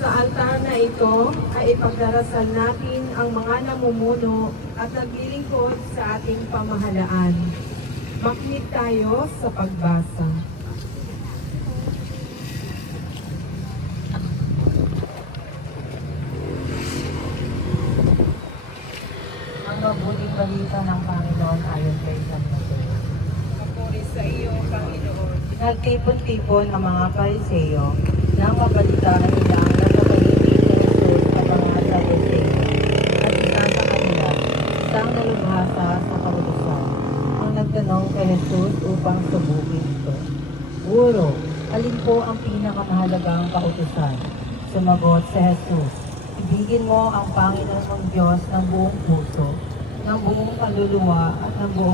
Sa altar na ito ay ipagdarasal natin ang mga namumuno at naglilingkod sa ating pamahalaan. Makinig tayo sa pagbasa. Ang mabuting balita ng Panginoon ayon kay San Mateo. Papuri sa iyo, Panginoon. Nagtipon-tipon ang mga Pariseo nang mabalitaan nila ang napakahimik ni Jesus at mga Saduceo. At isa sa kanila, isang nalubhasa sa kautusan, ang nagtanong kay Jesus upang subukin ito. Guro, alin po ang pinakamahalagang kautusan? Sumagot si Jesus, ibigin mo ang Panginoon mong Diyos ng buong puso, ng buong kaluluwa at ng buong